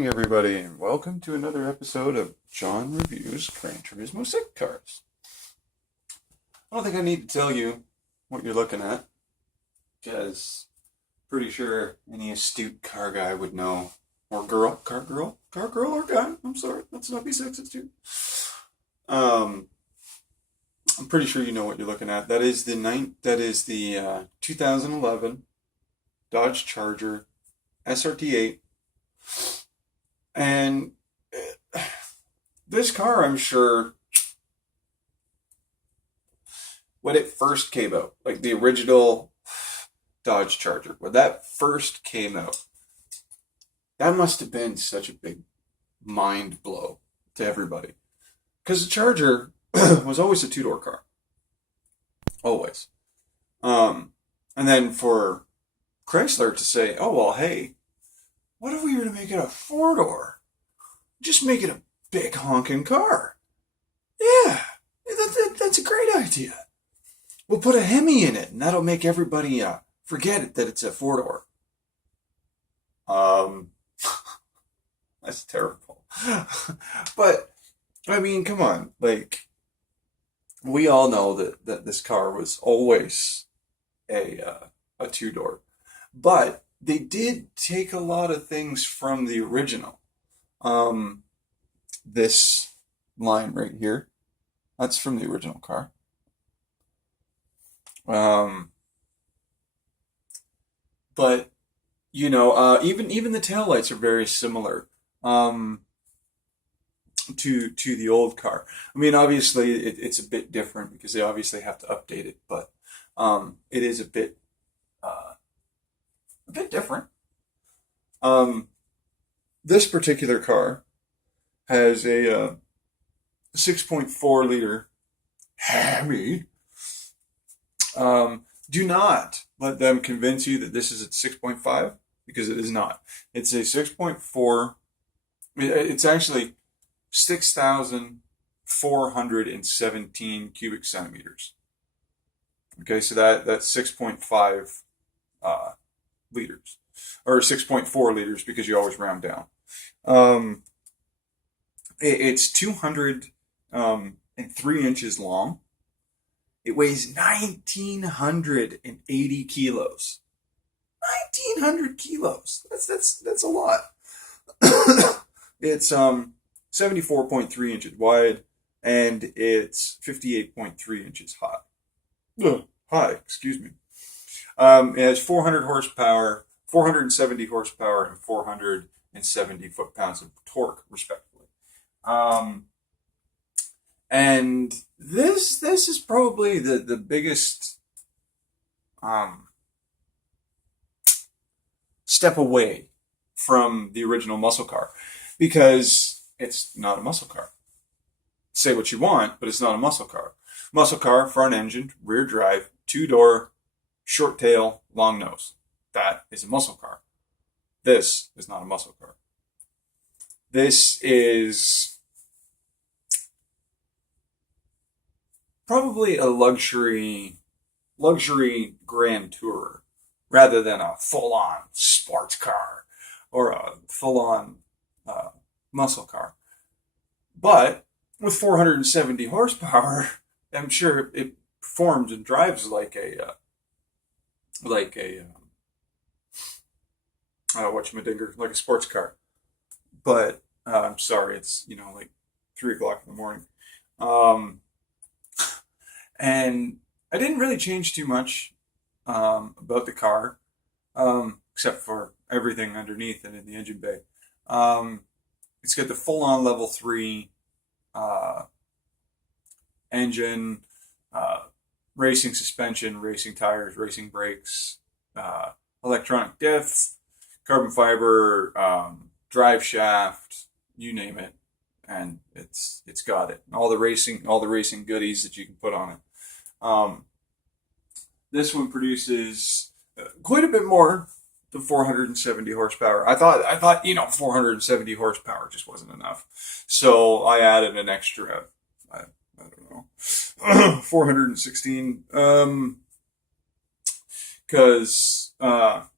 Hey everybody, and welcome to another episode of John Reviews Gran Turismo 6 cars. I don't think I need to tell you what you're looking at, because pretty sure any astute car guy would know, or car girl or guy. I'm sorry, let's not be sexist here. I'm pretty sure you know what you're looking at. That is the 2011 Dodge Charger SRT8. And this car, I'm sure, when it first came out, like the original Dodge Charger, when that first came out, that must have been such a big mind blow to everybody. Because the Charger was always a two-door car. Always. And then for Chrysler to say, oh, well, hey, what if we were to make it a four-door? Just make it a big honking car. Yeah, that's a great idea. We'll put a Hemi in it, and that'll make everybody forget it, that it's a four-door. That's terrible. But, I mean, come on. Like, we all know that this car was always a two-door. But they did take a lot of things from the original. This line right here, that's from the original car. But even the taillights are very similar to the old car. I mean, obviously it's a bit different because they obviously have to update it, but it is a bit different. This particular car has a 6.4 liter Hemi. Do not let them convince you that this is at 6.5, because it is not. It's a 6.4. It's actually 6,417 cubic centimeters. Okay, so that's 6.5 liters, or 6.4 liters, because you always round down. It's 203 inches long. It weighs 1,980 kilos. 1,900 kilos. That's a lot. It's 74.3 inches wide, and it's 58.3 inches high. Excuse me. It has 400 horsepower, 470 horsepower, and 470 foot-pounds of torque, respectively. And this is probably the biggest step away from the original muscle car, because it's not a muscle car. Say what you want, but it's not a muscle car. Muscle car, front engine, rear drive, two-door, short tail, long nose. That is a muscle car. This is not a muscle car. This is probably a luxury grand tourer, rather than a full-on sports car or a full-on muscle car. But with 470 horsepower, I'm sure it performs and drives like a whatchamadinger, like a sports car. But I'm sorry, it's like 3 o'clock in the morning. And I didn't really change too much about the car, except for everything underneath and in the engine bay. It's got the full-on level 3 engine, racing suspension, racing tires, racing brakes, electronic diff, carbon fiber, drive shaft, you name it, and it's got it. All the racing goodies that you can put on it. This one produces quite a bit more than 470 horsepower. I thought 470 horsepower just wasn't enough, so I added an extra. I don't know, 416. Because no,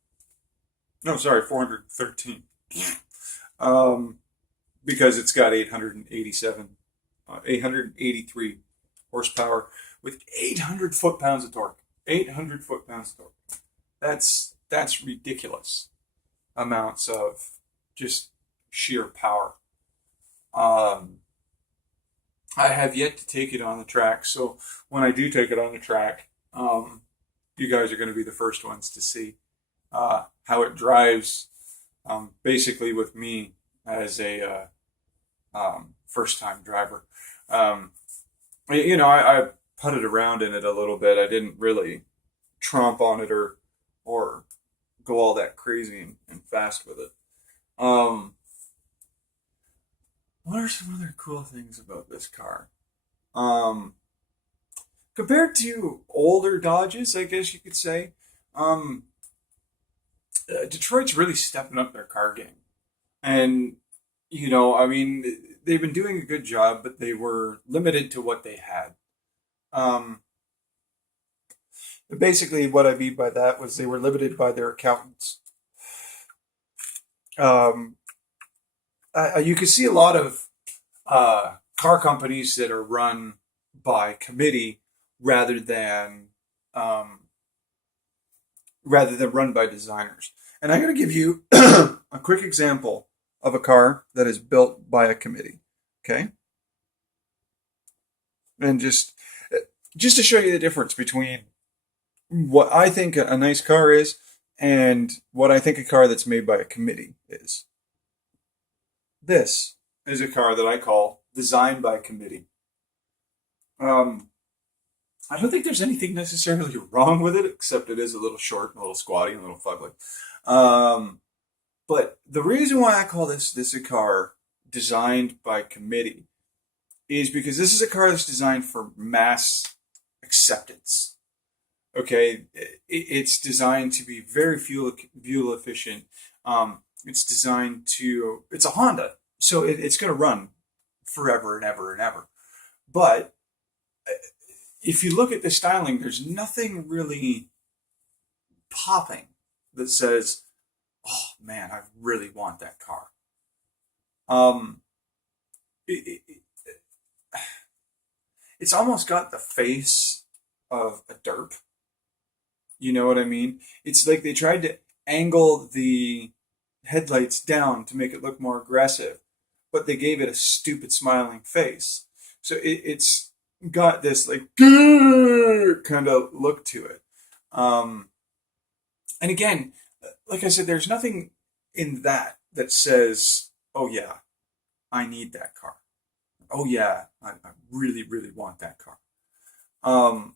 sorry, 413. because it's got 883 horsepower with 800 foot-pounds of torque. 800 foot-pounds of torque. That's ridiculous amounts of just sheer power. I have yet to take it on the track, so when I do take it on the track, you guys are going to be the first ones to see how it drives, basically with me as a first-time driver. I putted around in it a little bit. I didn't really tromp on it or go all that crazy and fast with it. What are some other cool things about this car? Um, Compared to older Dodges, I guess you could say, um, Detroit's really stepping up their car game. And, I mean, they've been doing a good job, but they were limited to what they had. Um, Basically, what I mean by that was they were limited by their accountants. Um, you can see a lot of car companies that are run by committee rather than um, rather than run by designers. And I'm going to give you a quick example of a car that is built by a committee. Okay, and just to show you the difference between what I think a nice car is and what I think a car that's made by a committee is. This is a car that I call designed by committee. Um, I don't think there's anything necessarily wrong with it, except it is a little short, and a little squatty, and a little fugly. Um, but the reason why I call this a car designed by committee is because this is a car that's designed for mass acceptance. Okay, it's designed to be very fuel efficient. It's designed to. It's a Honda, so it's going to run forever and ever and ever. But if you look at the styling, there's nothing really popping that says, "Oh man, I really want that car." Um, it's almost got the face of a derp. You know what I mean? It's like they tried to angle the headlights down to make it look more aggressive, but they gave it a stupid smiling face. So it's got this like kind of look to it. Um, and again, like I said, there's nothing in that says, "Oh yeah, I need that car." "Oh yeah, I really, really want that car." Um,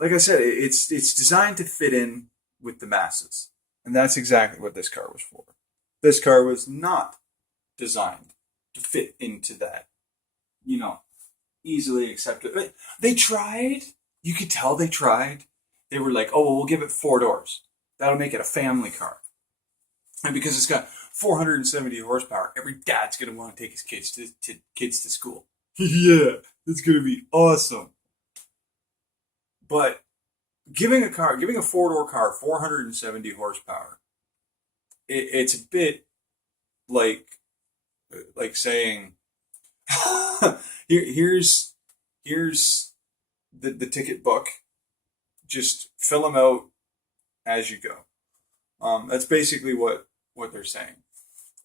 like I said, it's designed to fit in with the masses, and that's exactly what this car was for. This car was not designed to fit into that, you know, easily accepted. They tried. You could tell they tried. They were like, "Oh, well, we'll give it 4 doors. That'll make it a family car." And because it's got 470 horsepower, every dad's gonna want to take his kids to school. Yeah, it's gonna be awesome. But giving a 4-door car 470 horsepower, it's a bit like saying, here's the ticket book, just fill them out as you go. That's basically what they're saying.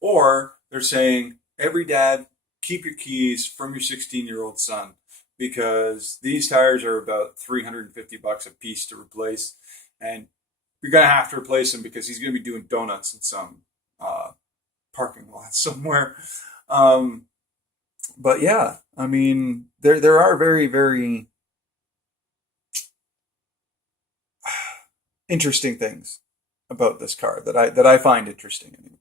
Or they're saying, every dad, keep your keys from your 16-year-old son, because these tires are about $350 a piece to replace, and you're gonna have to replace them because he's gonna be doing donuts in some parking lot somewhere. Um, but yeah, I mean, there are very, very interesting things about this car that I find interesting anyway.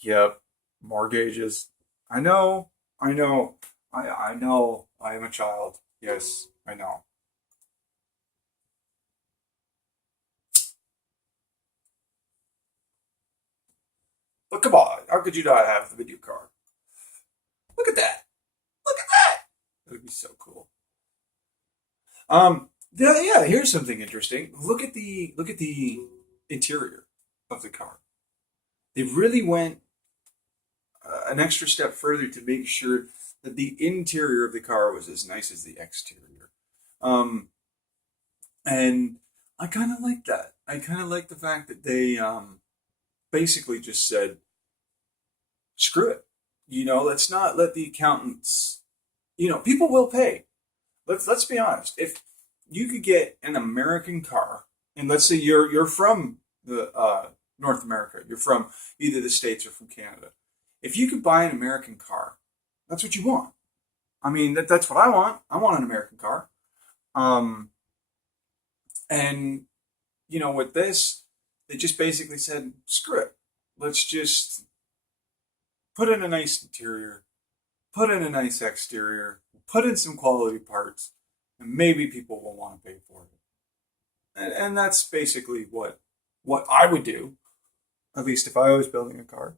Yep, more gauges. I know, I know, I know. I am a child. Yes, I know. But come on, how could you not have the video car? Look at that! Look at that! That would be so cool. Yeah, yeah. Here's something interesting. Look at the interior of the car. They really went an extra step further to make sure that the interior of the car was as nice as the exterior. Um, and I kind of like that. I kind of like the fact that they basically just said, screw it. Let's not let the accountants, people will pay. Let's be honest. If you could get an American car, and let's say you're from the North America, you're from either the States or from Canada. If you could buy an American car, that's what you want. I mean, that's what I want. I want an American car. And with this, they just basically said, screw it. Let's just put in a nice interior, put in a nice exterior, put in some quality parts, and maybe people will want to pay for it. And that's basically what I would do, at least if I was building a car.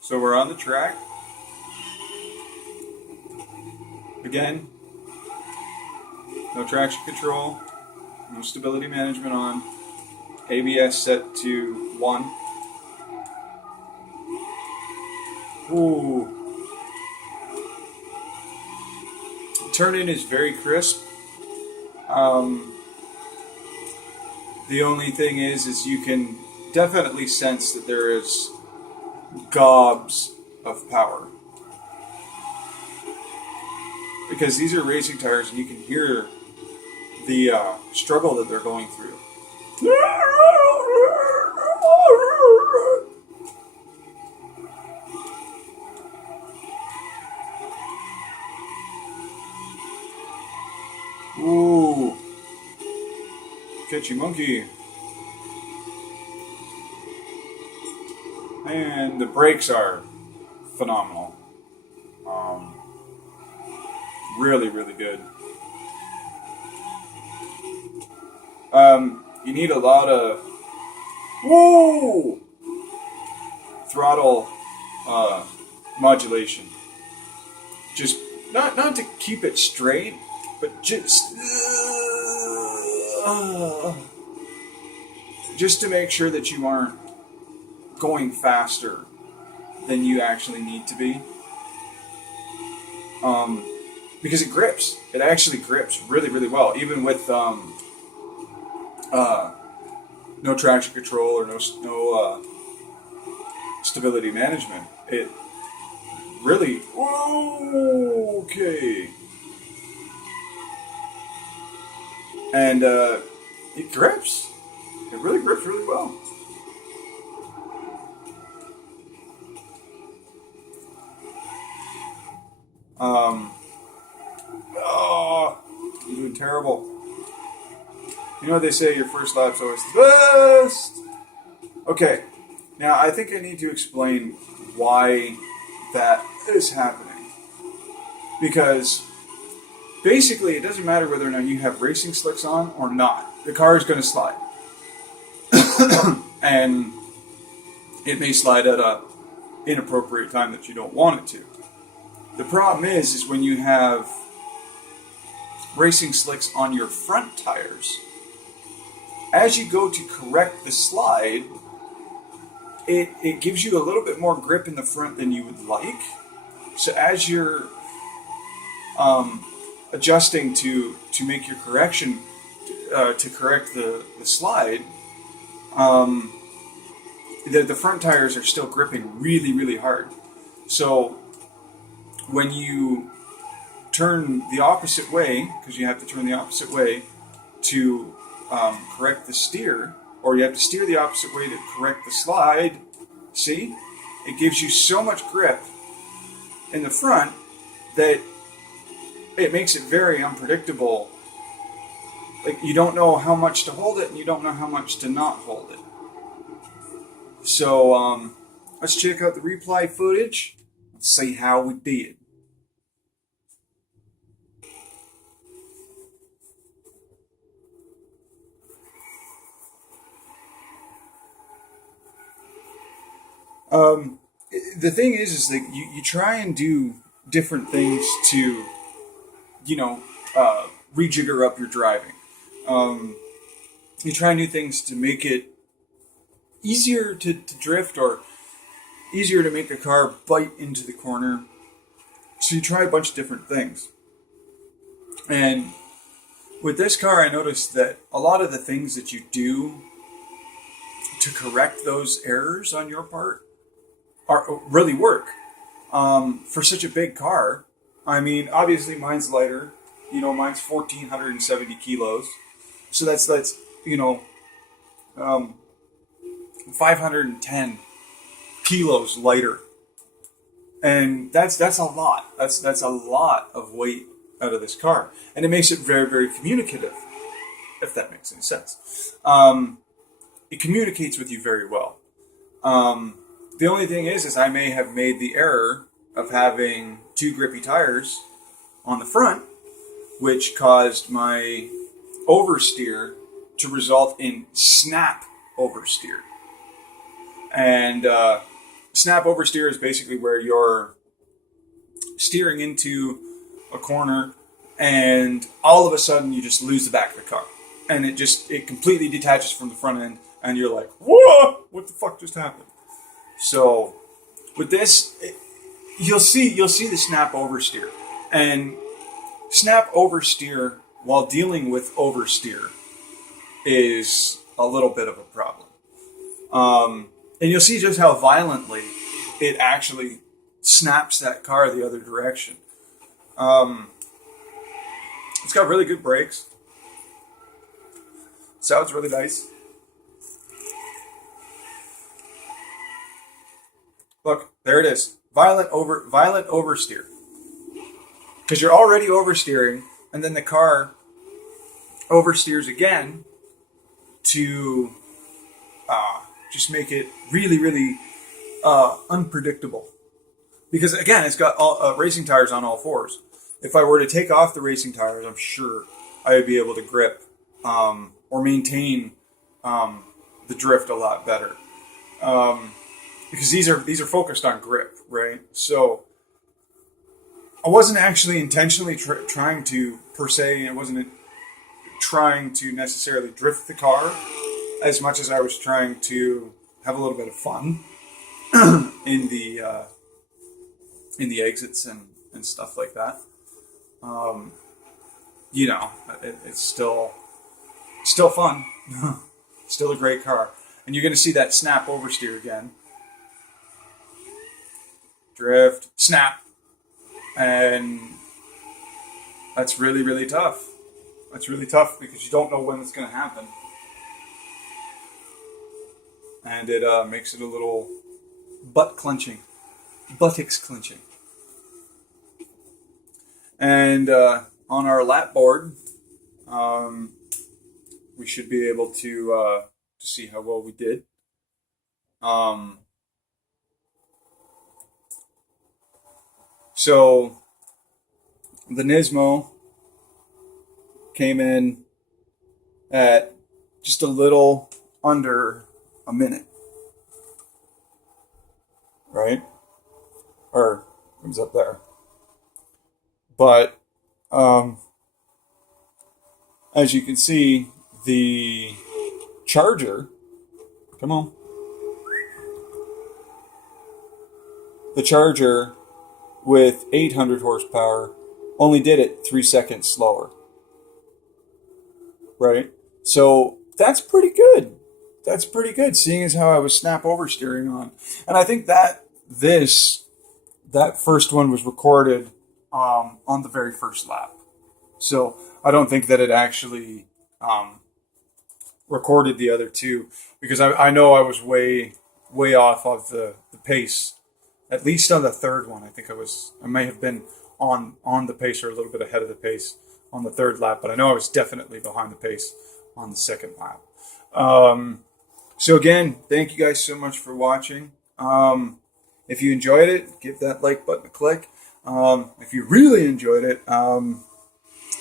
So we're on the track. Again, no traction control, no stability management on, ABS set to 1. Ooh. Turn-in is very crisp. The only thing is you can definitely sense that there is gobs of power. Because these are racing tires and you can hear the struggle that they're going through. Ooh. Catchy monkey. And the brakes are phenomenal. Really, really good. You need a lot of throttle modulation. Just not to keep it straight, but just to make sure that you aren't going faster than you actually need to be. Because it grips. It actually grips really, really well, even with no traction control or no stability management. It really okay, and it grips. It really grips really well. You're doing terrible. You know what they say, your first lap's always the best. Okay, now I think I need to explain why that is happening. Because basically it doesn't matter whether or not you have racing slicks on or not. The car is going to slide. And it may slide at a inappropriate time that you don't want it to. The problem is when you have racing slicks on your front tires, as you go to correct the slide, it gives you a little bit more grip in the front than you would like. So as you're adjusting to make your correction, to correct the slide, the front tires are still gripping really, really hard. So when you turn the opposite way, because you have to turn the opposite way to correct the steer, or you have to steer the opposite way to correct the slide, see? It gives you so much grip in the front that it makes it very unpredictable. Like, you don't know how much to hold it, and you don't know how much to not hold it. So, let's check out the replay footage. Let's see how we did. The thing is that you try and do different things to, rejigger up your driving. You try new things to make it easier to drift, or easier to make the car bite into the corner. So you try a bunch of different things. And with this car, I noticed that a lot of the things that you do to correct those errors on your part really work. For such a big car, I mean, obviously mine's lighter. You know, mine's 1,470 kilos. So that's 510 kilos lighter. And that's a lot. That's a lot of weight out of this car. And it makes it very, very communicative, if that makes any sense. It communicates with you very well. The only thing is I may have made the error of having two grippy tires on the front, which caused my oversteer to result in snap oversteer. And snap oversteer is basically where you're steering into a corner and all of a sudden you just lose the back of the car. And it completely detaches from the front end and you're like, whoa, what the fuck just happened? So with this, you'll see the snap oversteer. And snap oversteer while dealing with oversteer is a little bit of a problem. And you'll see just how violently it actually snaps that car the other direction. It's got really good brakes. Sounds really nice. Look, there it is. Violent oversteer. Because you're already oversteering, and then the car oversteers again to just make it really, really unpredictable. Because again, it's got racing tires on all fours. If I were to take off the racing tires, I'm sure I would be able to grip or maintain the drift a lot better. Because these are focused on grip, right? So I wasn't actually intentionally trying to, per se, I wasn't trying to necessarily drift the car as much as I was trying to have a little bit of fun in the exits and stuff like that. It's still fun. Still a great car. And you're going to see that snap oversteer again. Drift, snap. And that's really, really tough. That's really tough because you don't know when it's going to happen. And it makes it a little buttocks clenching. And on our lap board, we should be able to see how well we did. So the Nismo came in at just a little under a minute, right? Or comes up there. But as you can see, the charger, the charger with 800 horsepower only did it 3 seconds slower, right? So that's pretty good. That's pretty good, seeing as how I was snap oversteering on. And I think that first one was recorded on the very first lap. So I don't think that it actually recorded the other two, because I know I was way off of the pace. At least on the third one, I think I may have been on the pace or a little bit ahead of the pace on the third lap, but I know I was definitely behind the pace on the second lap. So again, thank you guys so much for watching. If you enjoyed it, give that like button a click. If you really enjoyed it,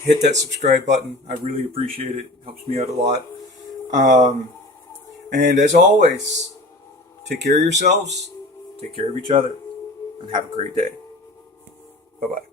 hit that subscribe button. I really appreciate it. It helps me out a lot. And as always, take care of yourselves, take care of each other, and have a great day. Bye-bye.